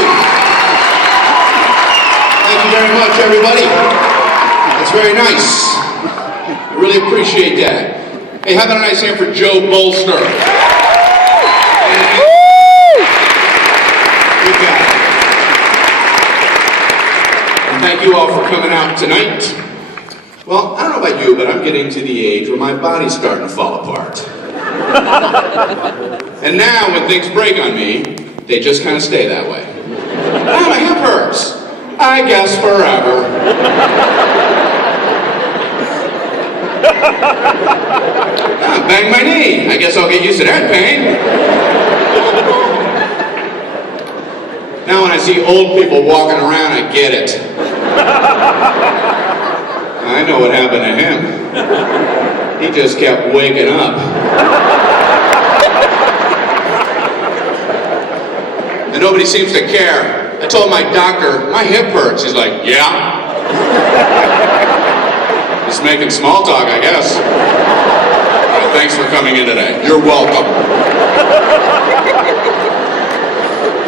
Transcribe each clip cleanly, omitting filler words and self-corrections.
you. Thank you very much, everybody. That's very nice. I really appreciate that. Hey, how about a nice hand for Joe Bolster? Good guy. And thank you all for coming out tonight. Well, I don't know about you, but I'm getting to the age where my body's starting to fall apart. And now, when things break on me, they just kind of stay that way. Oh, my hip hurts. I guess forever. Bang my knee. I guess I'll get used to that pain. Now when I see old people walking around, I get it. I know what happened to him. He just kept waking up. And nobody seems to care. I told my doctor, my hip hurts. He's like, yeah? Just making small talk, I guess. Well, thanks for coming in today. You're welcome.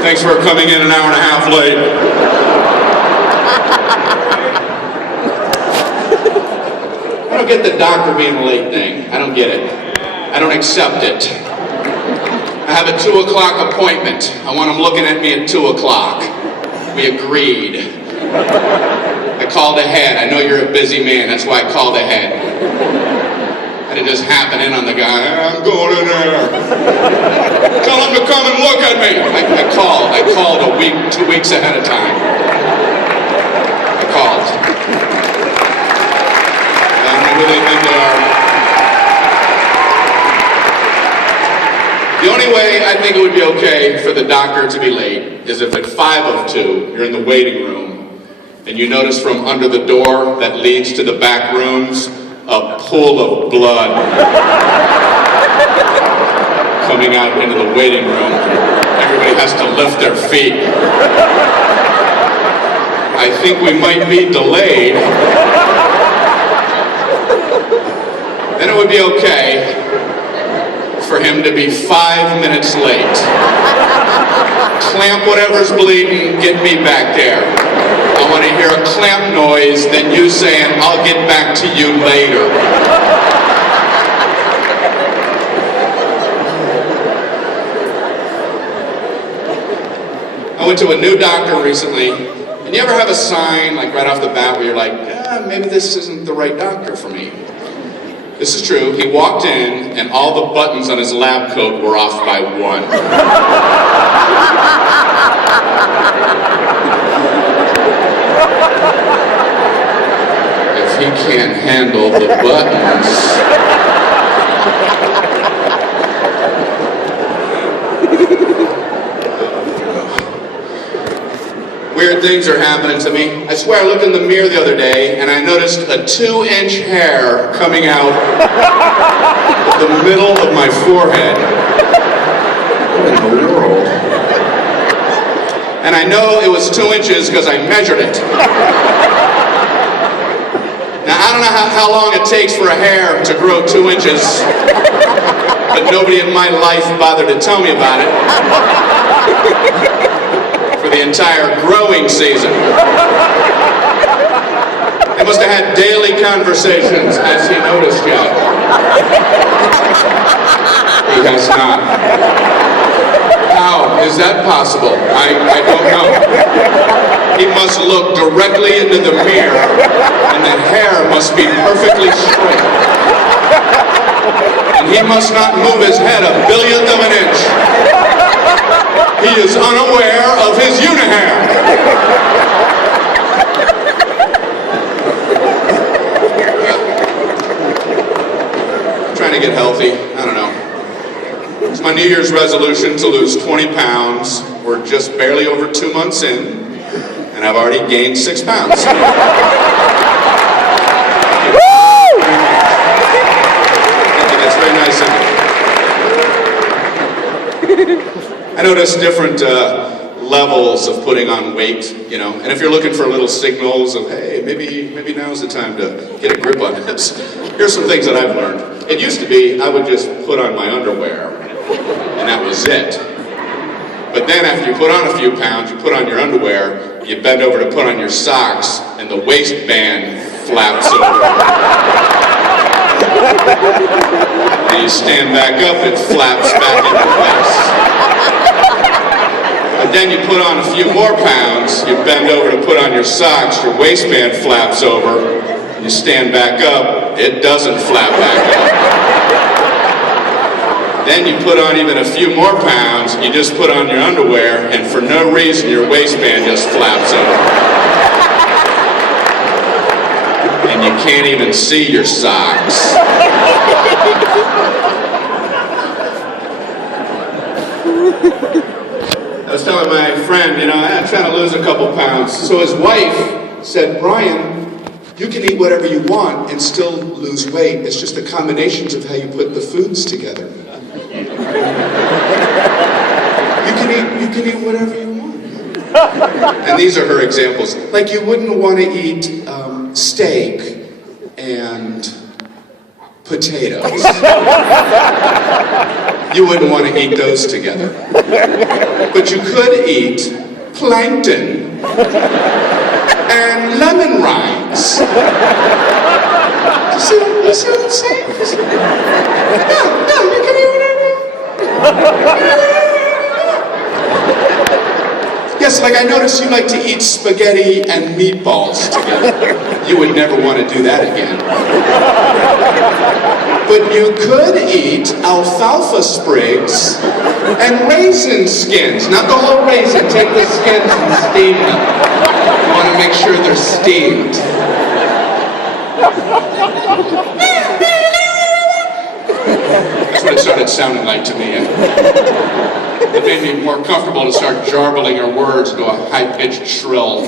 Thanks for coming in an hour and a half late. I don't get the doctor being a late thing. I don't get it. I don't accept it. I have a 2 o'clock appointment. I want him looking at me at 2 o'clock. We agreed. I called ahead. I know you're a busy man. That's why I called ahead. I didn't just happen in on the guy. I'm going in there. Tell him to come and look at me. I called a week, 2 weeks ahead of time. I called. I don't know who they think they are. The only way I think it would be okay for the doctor to be late is if at 5:02 you're in the waiting room and you notice from under the door that leads to the back rooms a pool of blood coming out into the waiting room. Everybody has to lift their feet. I think we might be delayed. Then it would be okay for him to be 5 minutes late. Clamp whatever's bleeding, get me back there. I want to hear a clamp noise, then you saying, I'll get back to you later. I went to a new doctor recently, and you ever have a sign, like right off the bat, where you're like, maybe this isn't the right doctor for me? This is true. He walked in, and all the buttons on his lab coat were off by 1. If he can't handle the buttons... Weird things are happening to me. I swear I looked in the mirror the other day and I noticed a 2-inch hair coming out of the middle of my forehead. What in the world? And I know it was 2 inches because I measured it. Now I don't know how long it takes for a hair to grow 2 inches, but nobody in my life bothered to tell me about it. For the entire growing season. They must have had daily conversations. Has he noticed yet? He has not. How is that possible? I don't know. He must look directly into the mirror and the hair must be perfectly straight. And he must not move his head a billionth of an inch. He is unaware of his unihair. I'm trying to get healthy. I don't know. It's my New Year's resolution to lose 20 pounds. We're just barely over 2 months in, and I've already gained 6 pounds. Thank you. That's very nice of you. I noticed different levels of putting on weight, you know, and if you're looking for little signals of, hey, maybe now's the time to get a grip on this, here's some things that I've learned. It used to be I would just put on my underwear, and that was it. But then after you put on a few pounds, you put on your underwear, you bend over to put on your socks, and the waistband flaps over. And you stand back up, it flaps back into place. But then you put on a few more pounds, you bend over to put on your socks, your waistband flaps over, you stand back up, it doesn't flap back up. Then you put on even a few more pounds, you just put on your underwear, and for no reason your waistband just flaps over. And you can't even see your socks. I was telling my friend, I'm trying to lose a couple pounds. So his wife said, Brian, you can eat whatever you want and still lose weight. It's just the combinations of how you put the foods together. You can eat whatever you want. And these are her examples. Like you wouldn't want to eat steak and potatoes. You wouldn't want to eat those together. But you could eat plankton and lemon rinds. You see what I'm saying? No, you can eat whatever. Yes, like I noticed you like to eat spaghetti and meatballs together. You would never want to do that again. But you could eat alfalfa sprigs and raisin skins. Not the whole raisin, take the skins and steam them. You want to make sure they're steamed. That's what it started sounding like to me. It made me more comfortable to start jarbling her words into a high-pitched shrill.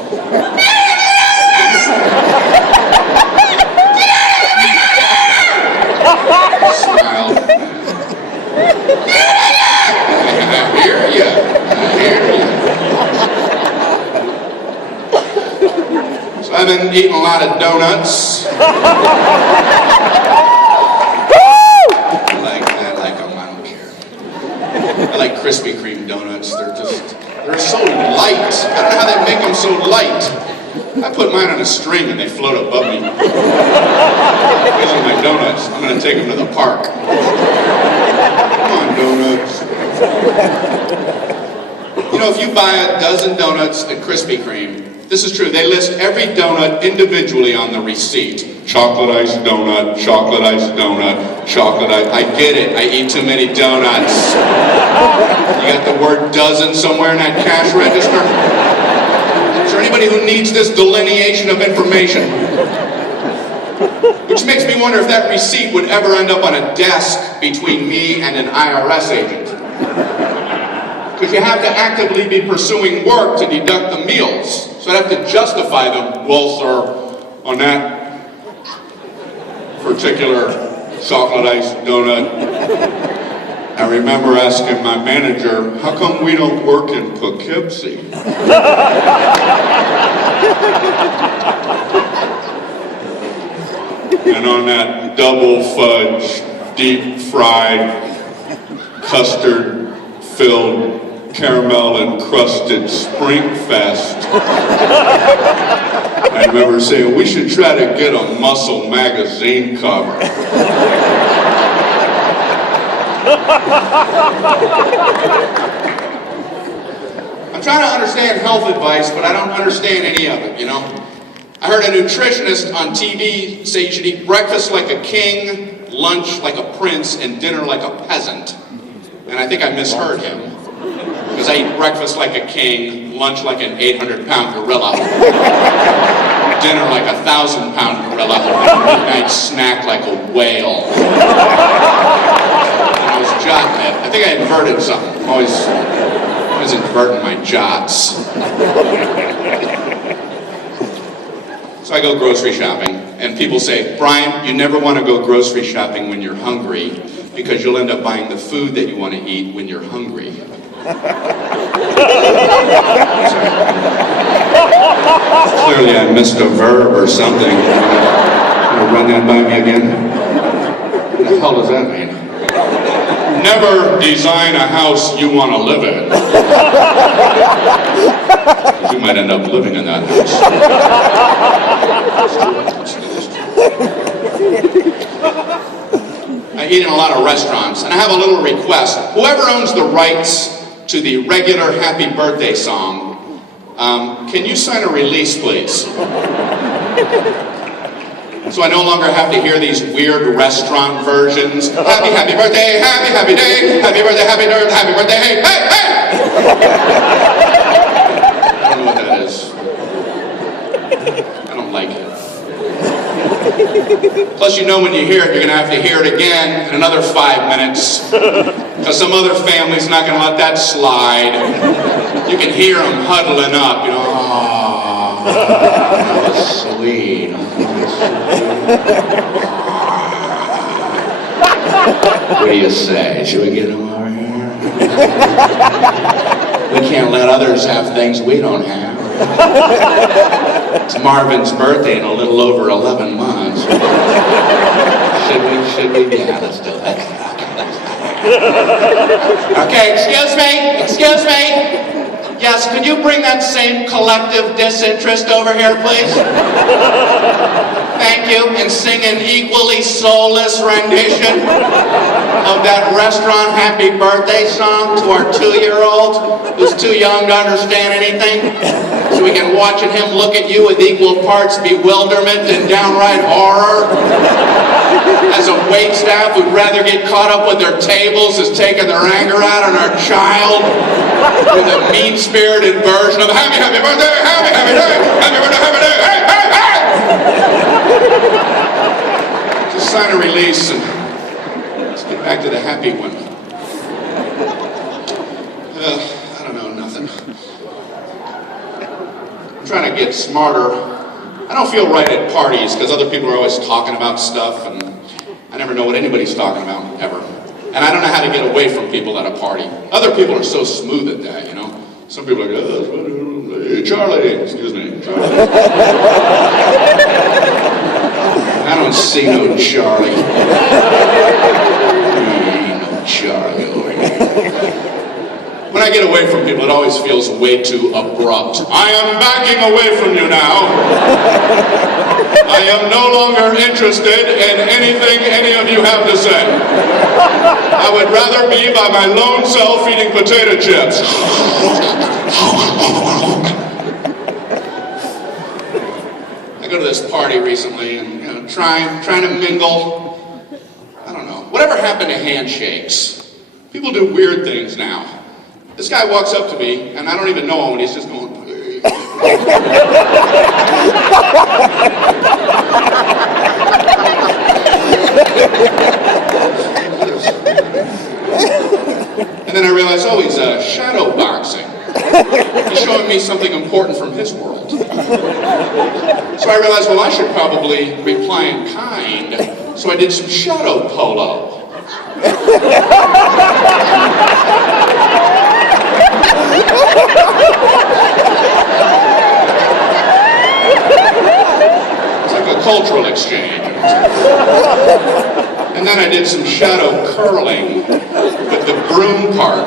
Smile. I hear ya. So I've been eating a lot of donuts. I like Krispy Kreme donuts. They're so light. I don't know how they make them so light. I put mine on a string and they float above me. These are my donuts. I'm going to take them to the park. Come on, donuts. If you buy a dozen donuts at Krispy Kreme, this is true, they list every donut individually on the receipt. Chocolate iced donut, chocolate iced donut, chocolate ice. I get it, I eat too many donuts. You got the word dozen somewhere in that cash register? Is there anybody who needs this delineation of information? Which makes me wonder if that receipt would ever end up on a desk between me and an IRS agent. Because you have to actively be pursuing work to deduct the meals. So I'd have to justify them. Well, sir, on that particular chocolate iced donut, I remember asking my manager, how come we don't work in Poughkeepsie? And on that double fudge, deep fried, custard filled, caramel encrusted Springfest, I remember saying, we should try to get a Muscle magazine cover. I'm trying to understand health advice, but I don't understand any of it, I heard a nutritionist on TV say you should eat breakfast like a king, lunch like a prince, and dinner like a peasant. And I think I misheard him. Because I eat breakfast like a king, lunch like an 800-pound gorilla, dinner like a 1,000-pound gorilla, and a midnight snack like a whale. And I was jotting it. I think I inverted something. I'm always inverting my jots. So I go grocery shopping, and people say, Brian, you never want to go grocery shopping when you're hungry, because you'll end up buying the food that you want to eat when you're hungry. Clearly I missed a verb or something. Can you run that by me again? What the hell does that mean? Never design a house you want to live in. Because you might end up living in that house. I eat in a lot of restaurants, and I have a little request. Whoever owns the rights to the regular happy birthday song, can you sign a release, please? So I no longer have to hear these weird restaurant versions. Happy birthday, happy day, happy birthday, happy birthday, hey, hey, hey! I don't know what that is. I don't like it. Plus, you know when you hear it, you're going to have to hear it again in another 5 minutes. Because some other family's not going to let that slide. You can hear them huddling up, you know. Oh, that was sweet. What do you say? Should we get him over here? We can't let others have things we don't have. It's Marvin's birthday in a little over 11 months. Should we? Yeah, let's do it. Okay, excuse me. Yes, could you bring that same collective disinterest over here, please? Thank you, and sing an equally soulless rendition of that restaurant happy birthday song to our 2-year-old who's too young to understand anything, so we can watch him look at you with equal parts bewilderment and downright horror. As a waitstaff who'd rather get caught up with their tables as taking their anger out on our child with a mean-spirited version of happy birthday, happy day, happy birthday, happy day, hey, hey, hey! Just sign a release and let's get back to the happy one. I don't know, nothing. I'm trying to get smarter. I don't feel right at parties because other people are always talking about stuff and I never know what anybody's talking about, ever. And I don't know how to get away from people at a party. Other people are so smooth at that, you know. Some people are like, hey, Charlie, excuse me, Charlie. I don't see no Charlie. Ain't no Charlie over here. When I get away from people, it always feels way too abrupt. I am backing away from you now. I am no longer interested in anything any of you have to say. I would rather be by my lone self eating potato chips. I go to this party recently and, you know, trying to mingle. I don't know. Whatever happened to handshakes? People do weird things now. This guy walks up to me, and I don't even know him, and he's just going, hey. And then I realized, oh, he's shadow boxing. He's showing me something important from his world. So I realized, well, I should probably reply in kind. So I did some shadow polo. It's like a cultural exchange. And then I did some shadow curling with the broom part.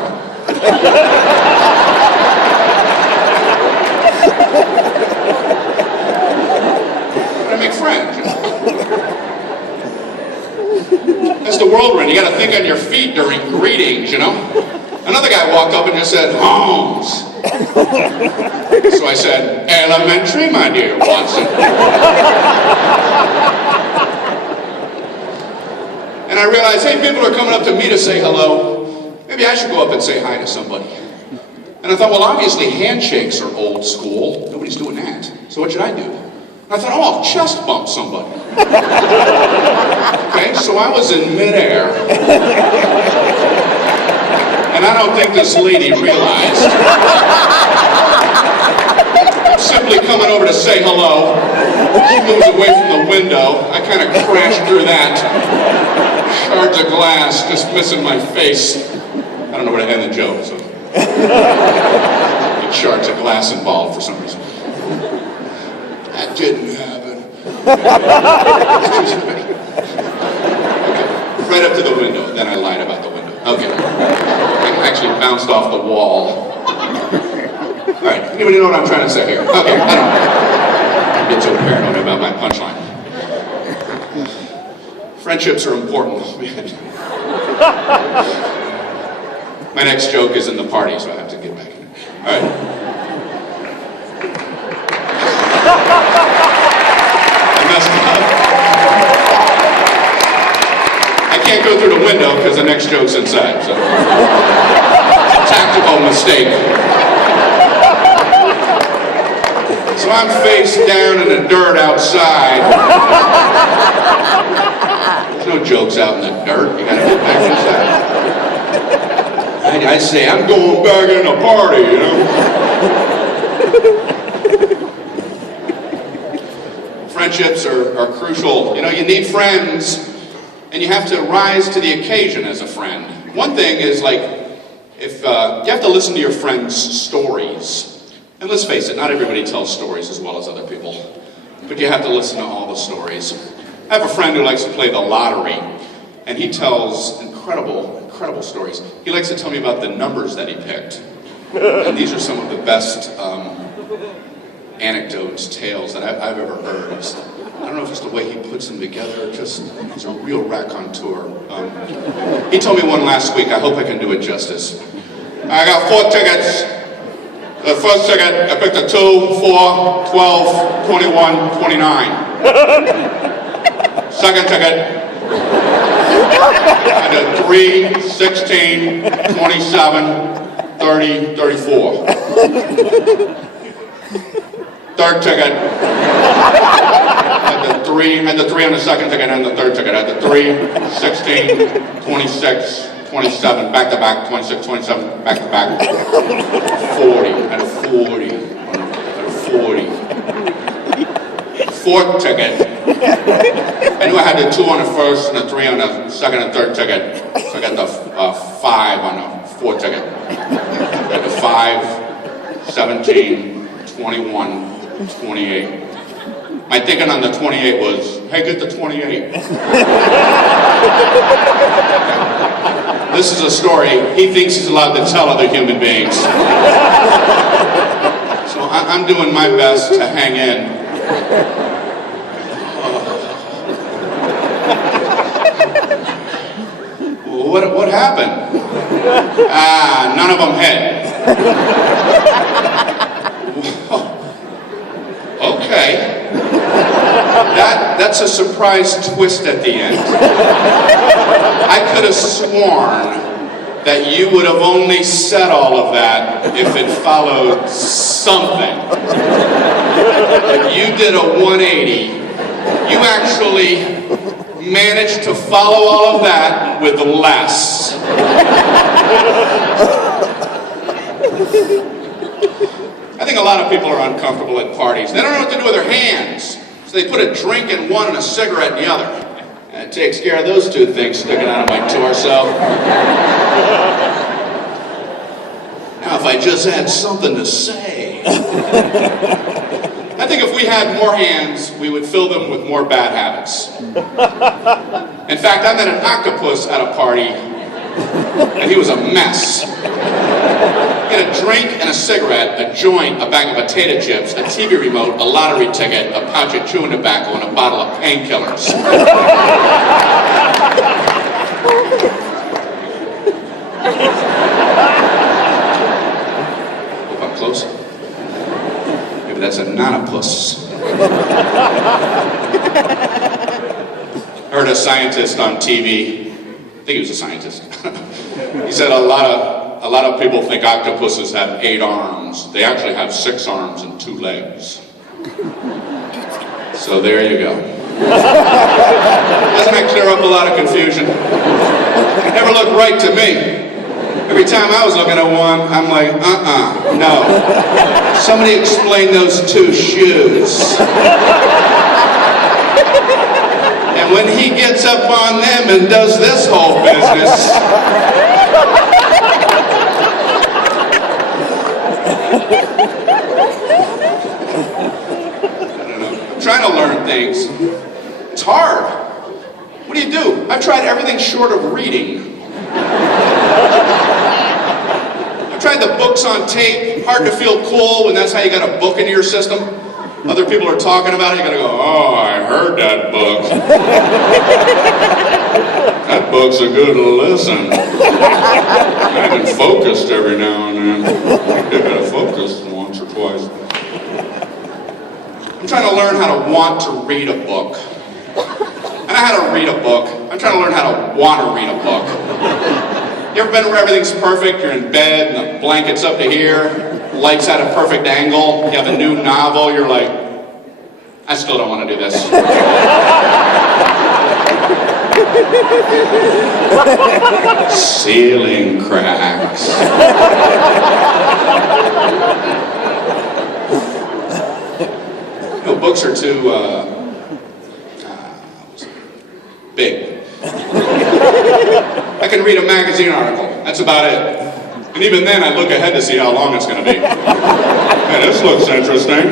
But I make friends, you know. That's the world we're in. You gotta think on your feet during greetings, you know. Another guy walked up and just said, Holmes. So I said, elementary, my dear Watson. And I realized, hey, people are coming up to me to say hello. Maybe I should go up and say hi to somebody. And I thought, well, obviously handshakes are old school. Nobody's doing that. So what should I do? And I thought, oh, I'll chest bump somebody. Okay, so I was in midair. And I don't think this lady realized. I'm simply coming over to say hello. She moves away from the window. I kind of crashed through that. Shards of glass just missing my face. I don't know where to end the joke, so. Shards of glass involved for some reason. That didn't happen. Okay, right up to the window. Then I lied about the window. Okay. actually bounced off the wall. All right, anybody know what I'm trying to say here? Okay, I don't get too paranoid about my punchline. Friendships are important. My next joke is in the party, so I have to get back in. All right. I messed up. I can't go through the window because the next joke's inside, so. Tactical mistake. So I'm face down in the dirt outside. There's no jokes out in the dirt. You gotta get back inside. I say, I'm going back in the party, you know? Friendships are crucial. You know, you need friends, and you have to rise to the occasion as a friend. One thing is like, if you have to listen to your friends' stories. And let's face it, not everybody tells stories as well as other people. But you have to listen to all the stories. I have a friend who likes to play the lottery, and he tells incredible stories. He likes to tell me about the numbers that he picked. And these are some of the best anecdotes, tales that I've ever heard. I don't know if it's the way he puts them together, just he's a real raconteur. He told me one last week, I hope I can do it justice. I got 4 tickets. The first ticket, I picked a 2, 4, 12, 21, 29. Second ticket, I had a 3, 16, 27, 30, 34. Third ticket, I had the 3 on the second ticket and the third ticket. I had the 3, 16, 26, 27, back to back, 26, 27, back to back, 40, I had a 40, I had a 40. Fourth ticket, I knew I had the 2 on the first and the 3 on the second and third ticket, so I got the 5 on the fourth ticket. I had the 5, 17, 21, 28. My thinking on the 28 was, hey, get the 28. This is a story he thinks he's allowed to tell other human beings. So I'm doing my best to hang in. What happened? None of them hit. Okay. That's a surprise twist at the end. I could have sworn that you would have only said all of that if it followed something. But you did a 180. You actually managed to follow all of that with less. I think a lot of people are uncomfortable at parties. They don't know what to do with their hands. So they put a drink in one and a cigarette in the other. And it takes care of those 2 things sticking out of my torso. Now, if I just had something to say. I think if we had more hands, we would fill them with more bad habits. In fact, I met an octopus at a party, and he was a mess. He had a drink and a cigarette, a joint, a bag of potato chips, a TV remote, a lottery ticket, a pouch of chewing tobacco, and a bottle of painkillers. Look up close. Maybe that's a nonopus. I heard a scientist on TV. I think he was a scientist. He said a lot of people think octopuses have 8 arms. They actually have 6 arms and 2 legs. So there you go. Doesn't that clear up a lot of confusion? It never looked right to me. Every time I was looking at one, I'm like, no. Somebody explain those 2 shoes. And when he gets up on them and does this whole business, I'm trying to learn things. It's hard. What do you do? I've tried everything short of reading. tried the books on tape? Hard to feel cool when that's how you got a book into your system? Other people are talking about it, you gotta go, oh, I heard that book. That book's a good listen. I haven't focused every now and then. You gotta focus once or twice. I'm trying to learn how to want to read a book. I know how to read a book. I'm trying to learn how to want to read a book. You ever been where everything's perfect? You're in bed and the blanket's up to here, light's at a perfect angle, you have a new novel, you're like, I still don't want to do this. Ceiling cracks. No, books are too big. I can read a magazine article. That's about it. And even then, I look ahead to see how long it's going to be. Hey, this looks interesting.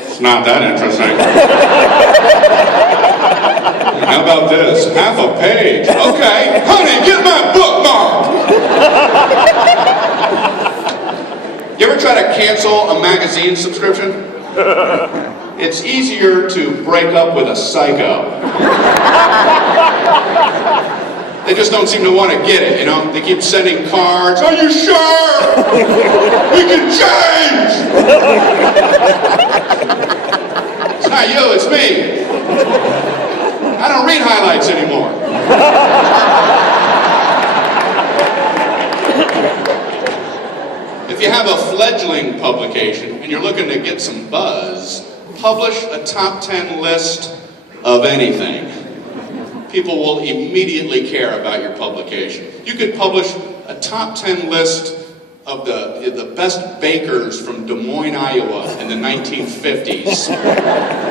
It's not that interesting. How about this? Half a page. Okay. Honey, get my bookmark. You ever try to cancel a magazine subscription? It's easier to break up with a psycho. They just don't seem to want to get it, you know? They keep sending cards. Are you sure? We can change! It's not you, it's me. I don't read highlights anymore. If you have a fledgling publication and you're looking to get some buzz, publish a top 10 list of anything. People will immediately care about your publication. You could publish a top 10 list of the best bakers from Des Moines, Iowa in the 1950s.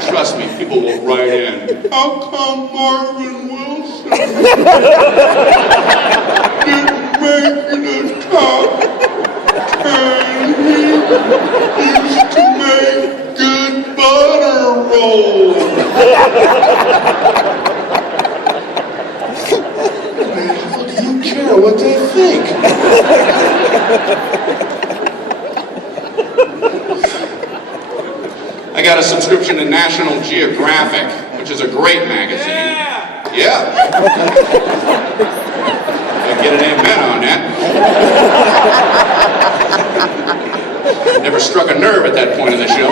Trust me, people will write in, how come Marvin Wilson didn't make the top 10? He used to make good butter rolls. You care what they think. I got a subscription to National Geographic, which is a great magazine. Yeah. I'll get an amen on that. Never struck a nerve at that point in the show.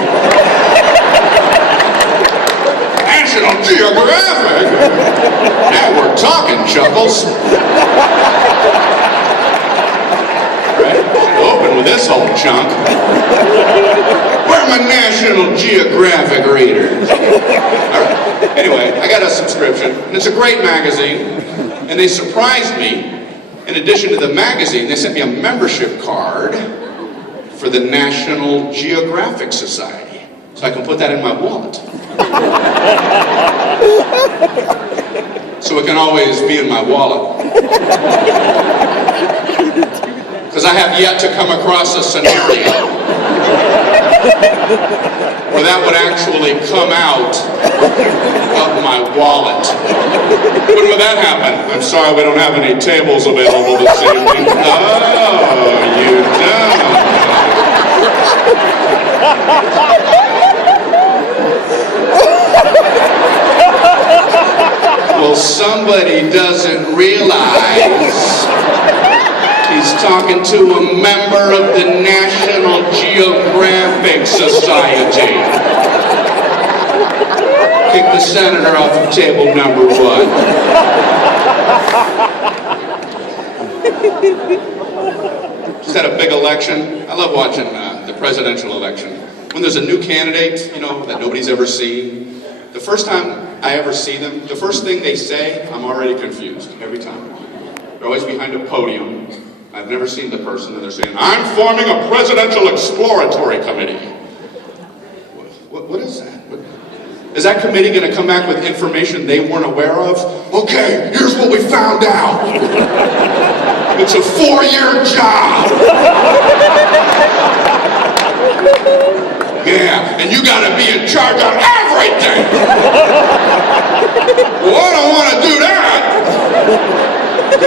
National Geographic! Now we're talking, Chuckles. Right? Should open with this whole chunk. Where are my National Geographic readers? All right. Anyway, I got a subscription, and it's a great magazine, and they surprised me. In addition to the magazine, they sent me a membership card for the National Geographic Society, so I can put that in my wallet. So it can always be in my wallet. Because I have yet to come across a scenario where that would actually come out of my wallet. When would that happen? I'm sorry, we don't have any tables available this evening. Oh, you don't. Well, somebody doesn't realize he's talking to a member of the National Geographic Society. Kick the senator off of table number 1. Just had a big election. I love watching the presidential election. When there's a new candidate, you know, that nobody's ever seen, the first time I ever see them, the first thing they say, I'm already confused every time. They're always behind a podium. I've never seen the person, and they're saying, I'm forming a presidential exploratory committee. What is that? Is that committee going to come back with information they weren't aware of? Okay, here's what we found out. It's a 4-year job. Yeah, and you got to be in charge of everything. Well, I don't want to do that.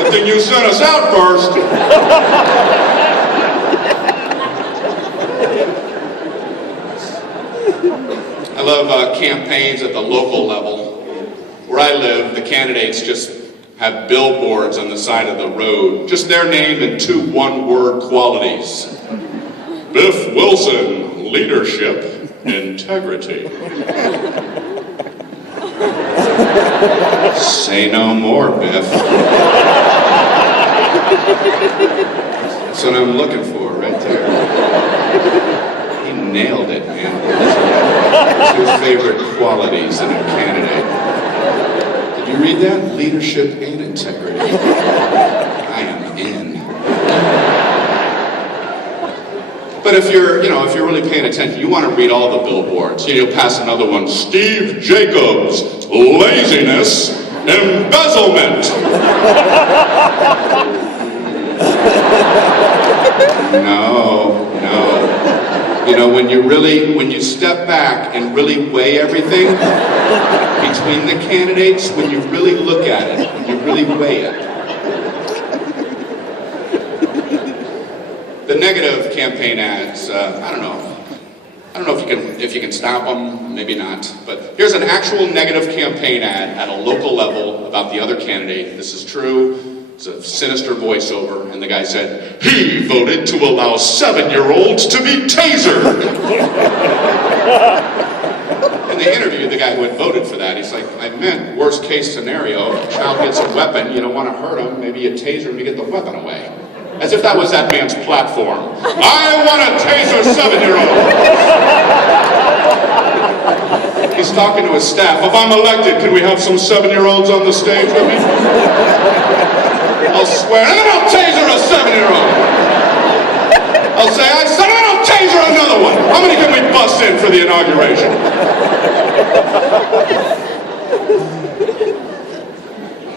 Good thing you sent us out first. I love campaigns at the local level. Where I live, the candidates just have billboards on the side of the road, just their name and 2 one-word qualities. Biff Wilson, leadership, integrity. Say no more, Biff. That's what I'm looking for right there. He nailed it, man. 2 favorite qualities in a candidate. Did you read that? Leadership and integrity. I am in. But if you're really paying attention, you want to read all the billboards. You'll pass another one. Steve Jacobs, laziness, embezzlement. No. When you step back and really weigh everything between the candidates, when you really look at it, when you really weigh it. The negative campaign ads, I don't know if you can stop them, maybe not. But here's an actual negative campaign ad at a local level about the other candidate. This is true. It's a sinister voiceover, and the guy said, he voted to allow 7-year-olds to be tasered. In the interview, the guy who had voted for that, he's like, I meant worst case scenario. If a child gets a weapon, you don't want to hurt him. Maybe you taser him to get the weapon away. As if that was that man's platform. I want to taser 7-year-olds. He's talking to his staff. If I'm elected, can we have some 7-year-olds on the stage with me? I'll swear, and then I'll taser a 7-year-old. I'll say, I said, and I'll taser another one. How many can we bust in for the inauguration?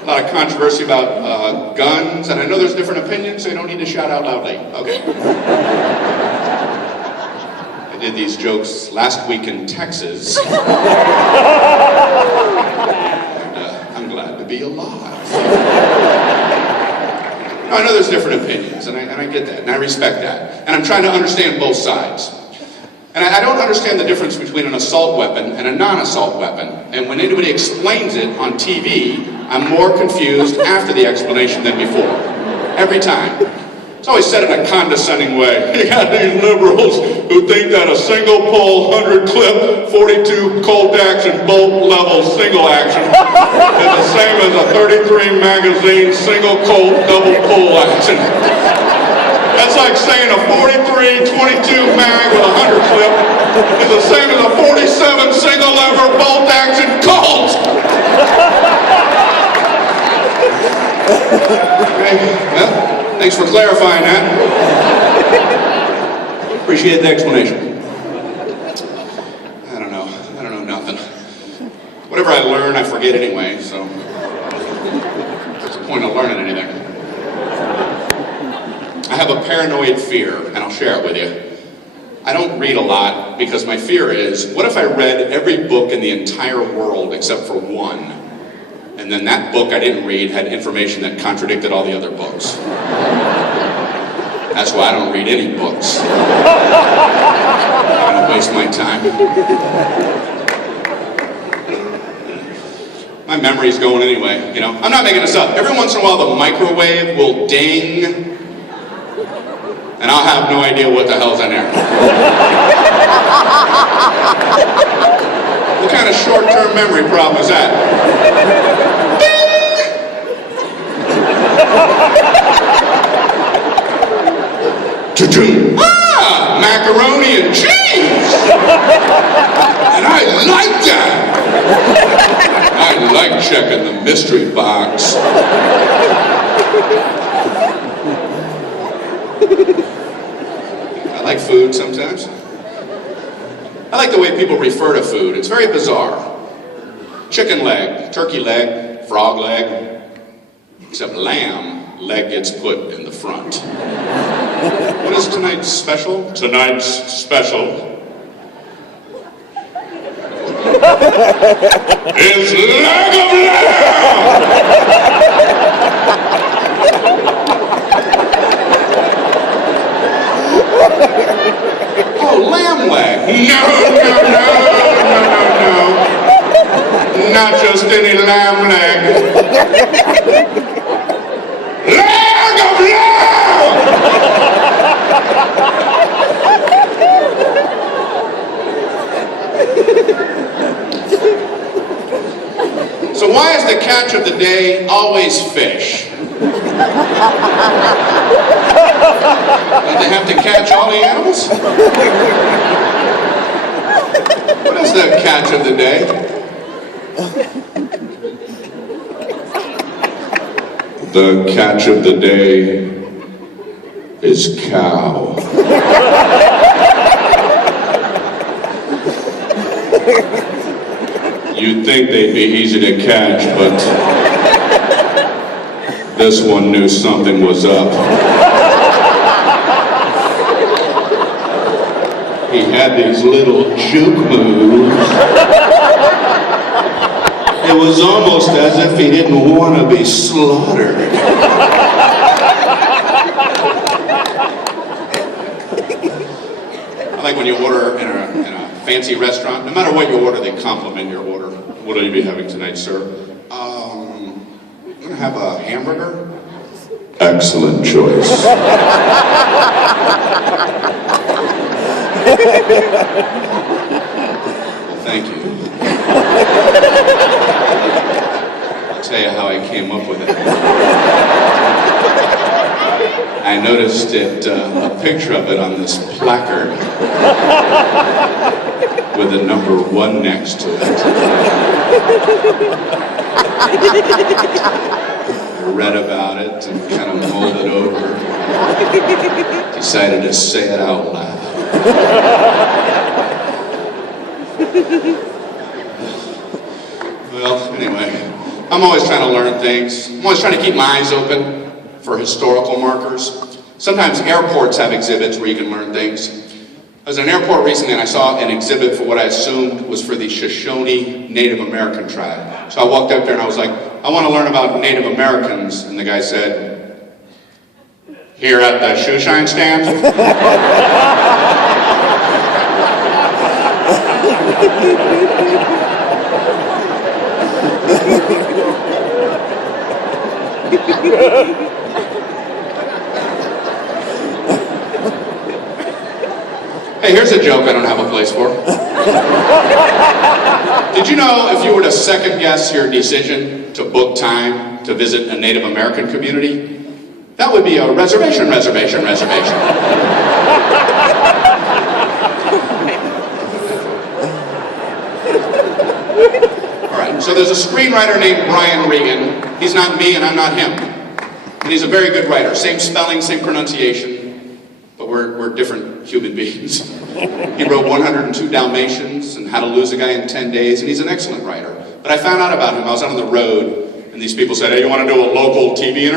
A lot of controversy about guns, and I know there's different opinions, so you don't need to shout out loudly. Okay. I did these jokes last week in Texas. And, I'm glad to be alive. I know there's different opinions, and I get that, and I respect that. And I'm trying to understand both sides. And I don't understand the difference between an assault weapon and a non-assault weapon. And when anybody explains it on TV, I'm more confused after the explanation than before. Every time. It's always said in a condescending way. You got these liberals who think that a single pull, 100 clip, 42 Colt action, bolt level single action is the same as a 33 magazine, single Colt, double pull action. That's like saying a 43 22 mag with a 100 clip is the same as a 47 single lever bolt action Colt. Okay, well, thanks for clarifying that. Appreciate the explanation. I don't know nothing. Whatever I learn, I forget anyway, so what's the point of learning anything? I have a paranoid fear, and I'll share it with you. I don't read a lot because my fear is, what if I read every book in the entire world except for one? And then that book I didn't read had information that contradicted all the other books. That's why I don't read any books. I don't waste my time. My memory's going anyway, you know. I'm not making this up. Every once in a while the microwave will ding, and I'll have no idea what the hell's in there. What kind of short-term memory problem is that? Ding! Ah! Macaroni and cheese! And I like that! I like checking the mystery box. I like food sometimes. I like the way people refer to food. It's very bizarre. Chicken leg, turkey leg, frog leg. Except lamb, leg gets put in the front. What is tonight's special? Tonight's special is leg of lamb! lamb leg. No. Not just any lamb leg. Leg of lamb! So why is the catch of the day always fish? Don't they have to catch all the animals? What is the catch of the day? The catch of the day is cow. You'd think they'd be easy to catch, but this one knew something was up. He had these little juke moves. It was almost as if he didn't want to be slaughtered. I like when you order in a fancy restaurant, no matter what you order, they compliment your order. What will you be having tonight, sir? I'm gonna have a hamburger. Excellent choice. Thank you. I'll tell you how I came up with it. I noticed a picture of it on this placard with a number 1 next to it. I read about it and kind of mulled it over. Decided to say it out loud. Well, anyway, I'm always trying to learn things. I'm always trying to keep my eyes open for historical markers. Sometimes airports have exhibits where you can learn things. I was at an airport recently and I saw an exhibit for what I assumed was for the Shoshone Native American tribe. So I walked up there and I was like, I want to learn about Native Americans. And the guy said, here at the shoe shine stand? Hey, here's a joke I don't have a place for. Did you know if you were to second guess your decision to book time to visit a Native American community, that would be a reservation. All right, so there's a screenwriter named Brian Regan. He's not me and I'm not him. And he's a very good writer. Same spelling, same pronunciation. But we're different human beings. He wrote 102 Dalmatians and How to Lose a Guy in 10 Days, and he's an excellent writer. But I found out about him. I was out on the road, and these people said, hey, you want to do a local TV interview?